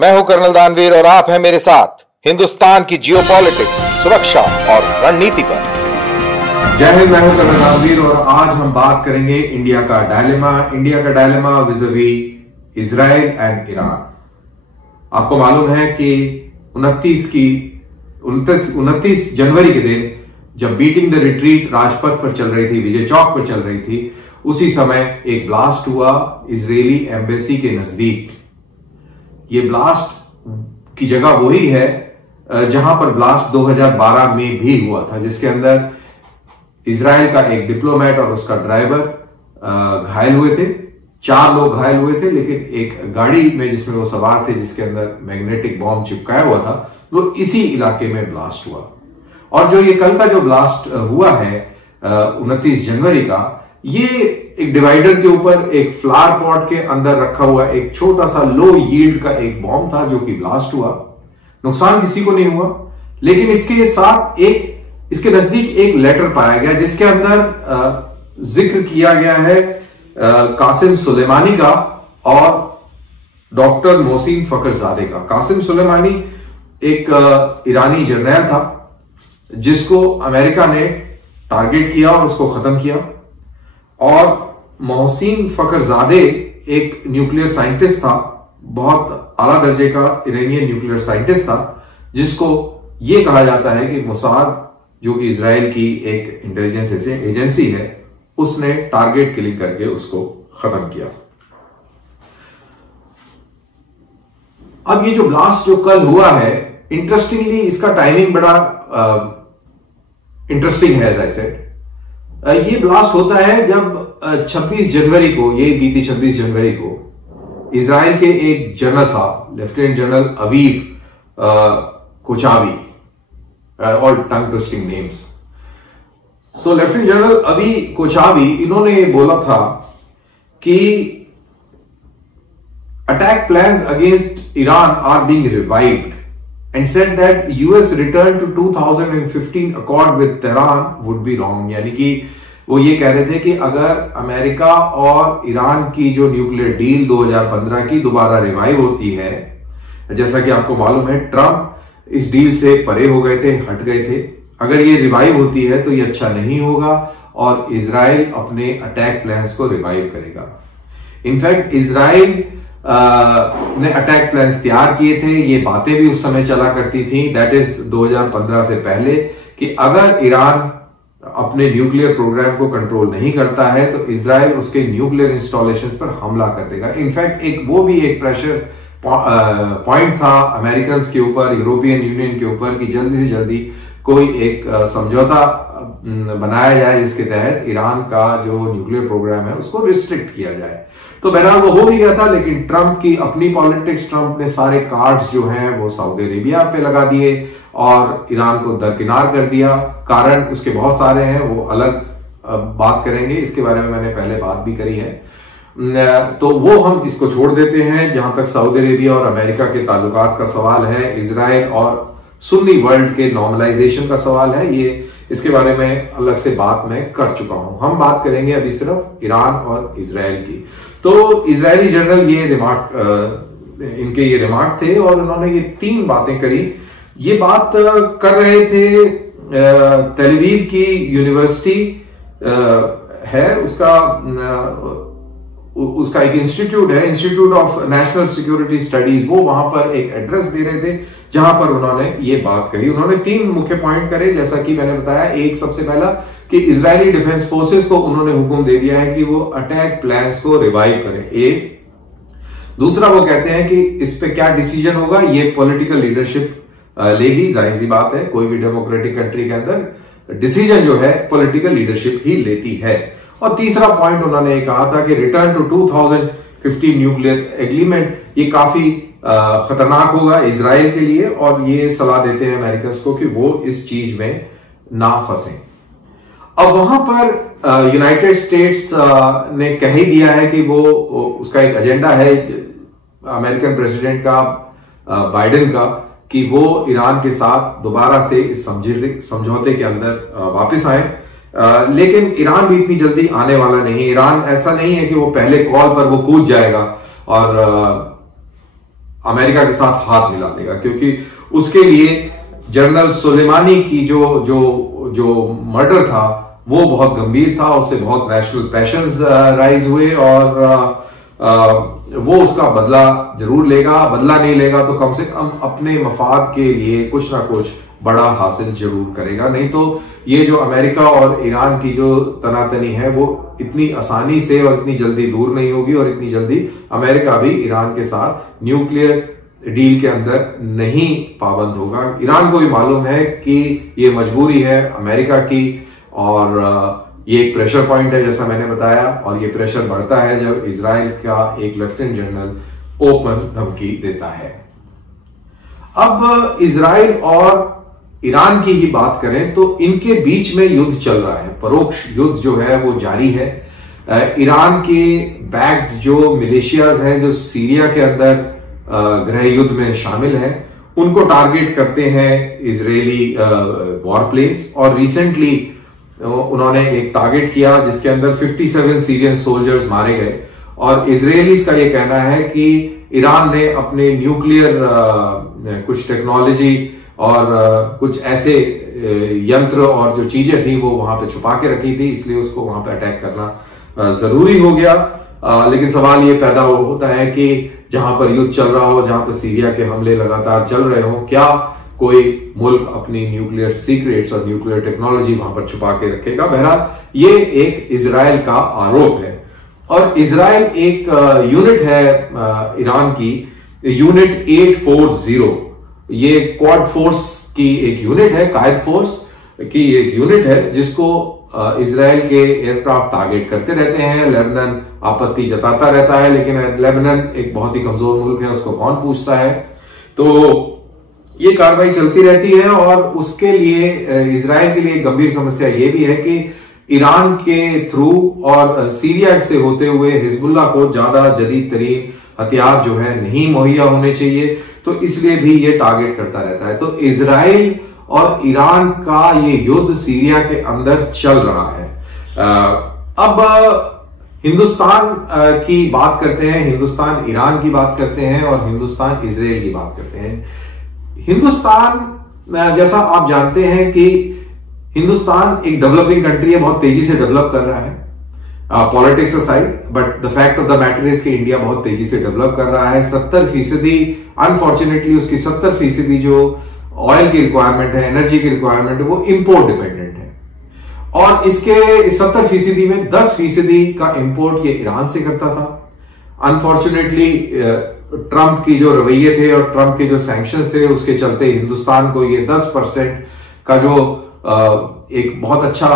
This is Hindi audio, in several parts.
मैं हूं कर्नल दानवीर और आप हैं मेरे साथ हिंदुस्तान की जियोपॉलिटिक्स, सुरक्षा और रणनीति पर। जय हिंद, मैं हूं कर्नल दानवीर और आज हम बात करेंगे इंडिया का डायलेमा विज़-अ-वी इजराइल एंड ईरान। आपको मालूम है कि 29 जनवरी के दिन जब बीटिंग द रिट्रीट राजपथ पर चल रही थी, विजय चौक पर चल रही थी, उसी समय एक ब्लास्ट हुआ इजरायली एम्बेसी के नजदीक। ये ब्लास्ट की जगह वही है जहां पर ब्लास्ट 2012 में भी हुआ था, जिसके अंदर इजराइल का एक डिप्लोमेट और उसका ड्राइवर घायल हुए थे। 4 लोग घायल हुए थे, लेकिन एक गाड़ी में जिसमें वो सवार थे, जिसके अंदर मैग्नेटिक बॉम्ब चिपकाया हुआ था, वो इसी इलाके में ब्लास्ट हुआ। और जो ये कल का जो ब्लास्ट हुआ है 29 जनवरी का, ये एक डिवाइडर के ऊपर एक फ्लावर पॉट के अंदर रखा हुआ एक छोटा सा लो यील्ड का एक बॉम्ब था, जो कि ब्लास्ट हुआ। नुकसान किसी को नहीं हुआ, लेकिन इसके साथ इसके नजदीक एक लेटर पाया गया, जिसके अंदर जिक्र किया गया है कासिम सुलेमानी का और डॉक्टर मोहसिन फखरजादे का। कासिम सुलेमानी एक ईरानी जर्नैल था, जिसको अमेरिका ने टारगेट किया और उसको खत्म किया, और मोहसिन फखरजादे एक न्यूक्लियर साइंटिस्ट था, बहुत आला दर्जे का इरानियन न्यूक्लियर साइंटिस्ट था, जिसको यह कहा जाता है कि मोसाद, जो कि इजराइल की एक इंटेलिजेंस एजेंसी है, उसने टारगेट किलिंग करके उसको खत्म किया। अब ये जो ब्लास्ट जो कल हुआ है, इंटरेस्टिंगली इसका टाइमिंग बड़ा इंटरेस्टिंग है। एज आई सेड, ये ब्लास्ट होता है जब 26 जनवरी को, ये बीती 26 जनवरी को, इजराइल के एक जनरल साहब, lieutenant general Aviv Kochavi, all tongue twisting names, so lieutenant general Avi Kochavi, इन्होंने ये बोला था कि attack plans against Iran are being revived and said that US return to 2015 accord with Tehran would be wrong। यानी कि वो ये कह रहे थे कि अगर अमेरिका और ईरान की जो न्यूक्लियर डील 2015 की दोबारा रिवाइव होती है, जैसा कि आपको मालूम है ट्रंप इस डील से परे हो गए थे, हट गए थे, अगर ये रिवाइव होती है तो ये अच्छा नहीं होगा और इजराइल अपने अटैक प्लान्स को रिवाइव करेगा। इनफैक्ट इजराइल ने अटैक प्लान्स तैयार किए थे, ये बातें भी उस समय चला करती थी, दैट इज 2015 से पहले, कि अगर ईरान अपने न्यूक्लियर प्रोग्राम को कंट्रोल नहीं करता है तो इजराइल उसके न्यूक्लियर इंस्टॉलेशन पर हमला कर देगा। इनफैक्ट एक प्रेशर पॉइंट था अमेरिकन के ऊपर, यूरोपियन यूनियन के ऊपर, कि जल्दी से जल्दी कोई एक समझौता बनाया जाए जिसके तहत ईरान का जो न्यूक्लियर प्रोग्राम है उसको रिस्ट्रिक्ट किया जाए। तो बहरहाल वो हो भी गया था, लेकिन ट्रंप की अपनी पॉलिटिक्स, ट्रंप ने सारे कार्ड्स जो हैं वो सऊदी अरेबिया पे लगा दिए और ईरान को दरकिनार कर दिया। कारण उसके बहुत सारे हैं, वो अलग बात करेंगे, इसके बारे में मैंने पहले बात भी करी है, तो वो हम इसको छोड़ देते हैं। जहां तक सऊदी अरेबिया और अमेरिका के ताल्लुकात का सवाल है, इजराइल और सुन्नी वर्ल्ड के नॉर्मलाइजेशन का सवाल है, ये इसके बारे में अलग से बात मैं कर चुका हूं। हम बात करेंगे अभी सिर्फ ईरान और इजराइल की। तो इजरायली जनरल इनके ये रिमार्क थे और उन्होंने ये 3 बातें करी। ये बात कर रहे थे तेल अवीव की यूनिवर्सिटी है, उसका एक इंस्टीट्यूट है, institute of national security studies, वो वहां पर एक एड्रेस दे रहे थे जहां पर उन्होंने ये बात कही। उन्होंने 3 मुख्य पॉइंट करे, जैसा कि मैंने बताया। एक, सबसे पहला कि इजरायली डिफेंस फोर्सेस को उन्होंने हुक्म दे दिया है कि वो अटैक प्लान्स को रिवाइव करें। एक दूसरा, वो कहते हैं कि इस पे क्या डिसीजन होगा ये पॉलिटिकल लीडरशिप लेगी, जाहिर सी बात है, कोई भी डेमोक्रेटिक कंट्री के अंदर डिसीजन जो है पॉलिटिकल लीडरशिप ही लेती है। और तीसरा पॉइंट उन्होंने ये कहा था कि रिटर्न टू 2015 न्यूक्लियर एग्रीमेंट, ये काफी खतरनाक होगा इजराइल के लिए, और ये सलाह देते हैं अमेरिकन को कि वो इस चीज में ना फंसे। अब वहां पर यूनाइटेड स्टेट्स ने कह ही दिया है कि वो उसका एक एजेंडा है अमेरिकन प्रेसिडेंट का, बाइडेन का, कि वो ईरान के साथ दोबारा से इस समझौते के अंदर वापस आए। लेकिन ईरान भी इतनी जल्दी आने वाला नहीं है। ईरान ऐसा नहीं है कि वो पहले कॉल पर वो कूद जाएगा और अमेरिका के साथ हाथ मिला देगा, क्योंकि उसके लिए जनरल सुलेमानी की जो मर्डर था वो बहुत गंभीर था, उससे बहुत नेशनल पैशंस राइज हुए और वो उसका बदला जरूर लेगा। बदला नहीं लेगा तो कम से कम अपने मफाद के लिए कुछ ना कुछ बड़ा हासिल जरूर करेगा। नहीं तो ये जो अमेरिका और ईरान की जो तनातनी है वो इतनी आसानी से और इतनी जल्दी दूर नहीं होगी, और इतनी जल्दी अमेरिका भी ईरान के साथ न्यूक्लियर डील के अंदर नहीं पाबंद होगा। ईरान को भी मालूम है कि ये मजबूरी है अमेरिका की, और ये एक प्रेशर पॉइंट है जैसा मैंने बताया, और ये प्रेशर बढ़ता है जब इजराइल का एक लेफ्टिनेंट जनरल ओपन धमकी देता है। अब इजराइल और ईरान की ही बात करें तो इनके बीच में युद्ध चल रहा है, परोक्ष युद्ध जो है वो जारी है। ईरान के बैक्ड जो मिलिशियाज हैं जो सीरिया के अंदर गृह युद्ध में शामिल हैं, उनको टारगेट करते हैं इजरायली वॉर प्लेन्स, और रिसेंटली उन्होंने एक टारगेट किया जिसके अंदर 57 सीरियन सोल्जर्स मारे गए। और इजरायलीज का यह कहना है कि ईरान ने अपने न्यूक्लियर कुछ टेक्नोलॉजी और कुछ ऐसे यंत्र और जो चीजें थी वो वहां पे छुपा के रखी थी, इसलिए उसको वहां पे अटैक करना जरूरी हो गया। लेकिन सवाल ये पैदा होता है कि जहां पर युद्ध चल रहा हो, जहां पर सीरिया के हमले लगातार चल रहे हो, क्या कोई मुल्क अपनी न्यूक्लियर सीक्रेट्स और न्यूक्लियर टेक्नोलॉजी वहां पर छुपा के रखेगा? बहरहाल ये एक इजराइल का आरोप है, और इजराइल एक यूनिट है ईरान की, यूनिट 840। ये क्वाड फोर्स की एक यूनिट है, कायद फोर्स की एक यूनिट है, जिसको इजराइल के एयरक्राफ्ट टारगेट करते रहते हैं। लेबनान आपत्ति जताता रहता है, लेकिन लेबनान एक बहुत ही कमजोर मुल्क है, उसको कौन पूछता है। तो ये कार्रवाई चलती रहती है, और उसके लिए इजराइल के लिए गंभीर समस्या ये भी है कि ईरान के थ्रू और सीरिया से होते हुए हिजबुल्ला को ज्यादा जदीद तरीन हथियार जो है नहीं मुहैया होने चाहिए, तो इसलिए भी ये टारगेट करता रहता है। तो इजराइल और ईरान का ये युद्ध सीरिया के अंदर चल रहा है। अब हिंदुस्तान की बात करते हैं, हिंदुस्तान ईरान की बात करते हैं, और हिंदुस्तान इजराइल की बात करते हैं। हिंदुस्तान, जैसा आप जानते हैं कि हिंदुस्तान एक डेवलपिंग कंट्री है, बहुत तेजी से डेवलप कर रहा है, politics aside, but the fact of the matter is कि इंडिया बहुत तेजी से डेवलप कर रहा है। 70%, अनफॉर्चुनेटली उसकी 70% जो ऑयल की रिक्वायरमेंट है, एनर्जी की रिक्वायरमेंट है, वो इंपोर्ट डिपेंडेंट है, और इसके 70% में 10% का इंपोर्ट ये ईरान से करता था। अनफॉर्चुनेटली ट्रंप की जो रवैये थे और ट्रंप के जो सैंक्शंस थे, उसके चलते हिंदुस्तान को ये 10% का जो एक बहुत अच्छा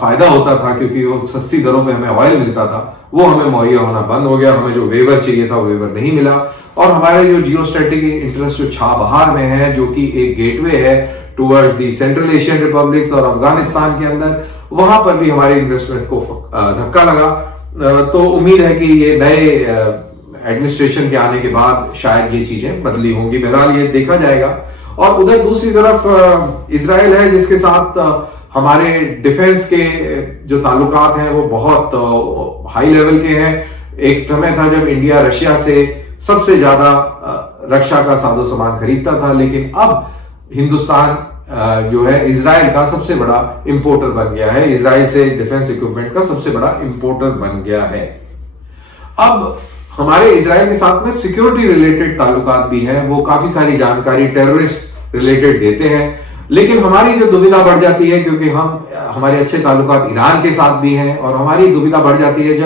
फायदा होता था, क्योंकि वो सस्ती दरों में हमें ऑयल मिलता था, वो हमें मुहैया होना बंद हो गया। हमें जो वेवर चाहिए था वो वेवर नहीं मिला, और हमारे जो जियो स्ट्रेटेजिक इंटरेस्ट जो छाबहार में है, जो कि एक गेटवे है towards the central Asian republics और अफगानिस्तान के अंदर, वहां पर भी हमारी इन्वेस्टमेंट को धक्का लगा। तो उम्मीद है कि ये नए एडमिनिस्ट्रेशन के आने के बाद शायद ये चीजें बदली होंगी। बहरहाल ये देखा जाएगा। और उधर दूसरी तरफ इजराइल है, जिसके साथ हमारे डिफेंस के जो ताल्लुकात हैं वो बहुत हाई लेवल के हैं। एक समय था जब इंडिया रशिया से सबसे ज्यादा रक्षा का साजो सामान खरीदता था, लेकिन अब हिंदुस्तान जो है इजराइल का सबसे बड़ा इंपोर्टर बन गया है, इजराइल से डिफेंस इक्विपमेंट का सबसे बड़ा इंपोर्टर बन गया है। अब हमारे इजराइल के साथ में सिक्योरिटी रिलेटेड ताल्लुकात भी हैं, वो काफी सारी जानकारी टेररिस्ट रिलेटेड देते हैं, लेकिन हमारी जो दुविधा बढ़ जाती है, क्योंकि हमारे अच्छे ताल्लुकात ईरान के साथ भी हैं, और हमारी दुविधा बढ़ जाती है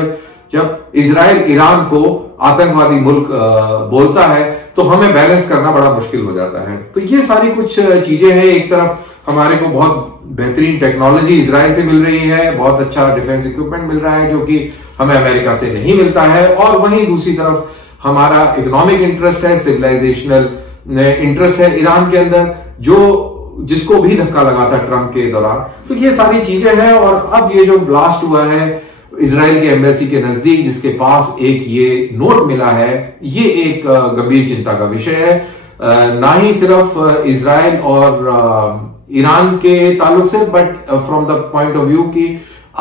जब इजराइल ईरान को आतंकवादी मुल्क बोलता है, तो हमें बैलेंस करना बड़ा मुश्किल हो जाता है। तो ये सारी कुछ चीजें हैं। एक तरफ हमारे को बहुत बेहतरीन टेक्नोलॉजी इजराइल से मिल रही है, बहुत अच्छा डिफेंस इक्विपमेंट मिल रहा है जो कि हमें अमेरिका से नहीं मिलता है, और वहीं दूसरी तरफ हमारा इकोनॉमिक इंटरेस्ट है, सिविलाइजेशनल इंटरेस्ट है ईरान के अंदर, जिसको भी धक्का लगा था ट्रंप के दौरान। तो ये सारी चीजें हैं। और अब ये जो ब्लास्ट हुआ है इजराइल के एम्बेसी के नजदीक, जिसके पास एक ये नोट मिला है, ये एक गंभीर चिंता का विषय है, ना ही सिर्फ इजराइल और ईरान के ताल्लुक से, but from the point of view कि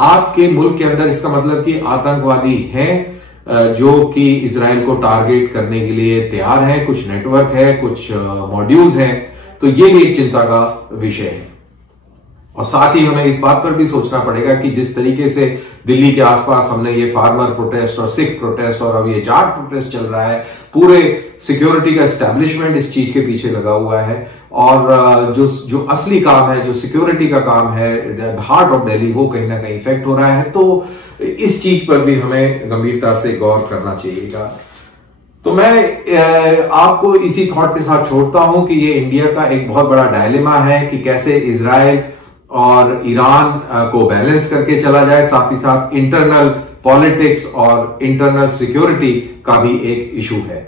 आपके मुल्क के अंदर इसका मतलब कि आतंकवादी हैं, जो कि इजराइल को टारगेट करने के लिए तैयार है, कुछ नेटवर्क है, कुछ मॉड्यूल्स हैं, तो ये भी एक चिंता का विषय है। और साथ ही हमें इस बात पर भी सोचना पड़ेगा कि जिस तरीके से दिल्ली के आसपास हमने ये फार्मर प्रोटेस्ट और सिख प्रोटेस्ट और अब ये जाट प्रोटेस्ट चल रहा है, पूरे सिक्योरिटी का एस्टैब्लिशमेंट इस चीज के पीछे लगा हुआ है। और जो असली काम है, जो सिक्योरिटी का काम है, हार्ट ऑफ दिल्ली, वो कहीं ना कहीं इफेक्ट हो रहा है। तो इस चीज पर भी हमें गंभीरता से गौर करना चाहिएगा। तो मैं आपको इसी थॉट के साथ छोड़ता हूं कि ये इंडिया का एक बहुत बड़ा डायलेमा है कि कैसे इजराइल और ईरान को बैलेंस करके चला जाए, साथ ही साथ इंटरनल पॉलिटिक्स और इंटरनल सिक्योरिटी का भी एक इशू है।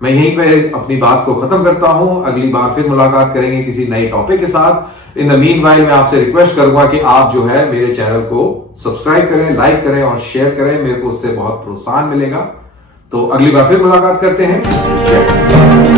मैं यहीं पे अपनी बात को खत्म करता हूं। अगली बार फिर मुलाकात करेंगे किसी नए टॉपिक के साथ। इन द मीनवाइल मैं आपसे रिक्वेस्ट करूंगा कि आप जो है मेरे चैनल को सब्सक्राइब करें, लाइक करें और शेयर करें। मेरे को उससे बहुत प्रोत्साहन मिलेगा। तो अगली बार फिर मुलाकात करते हैं। जय हिंद।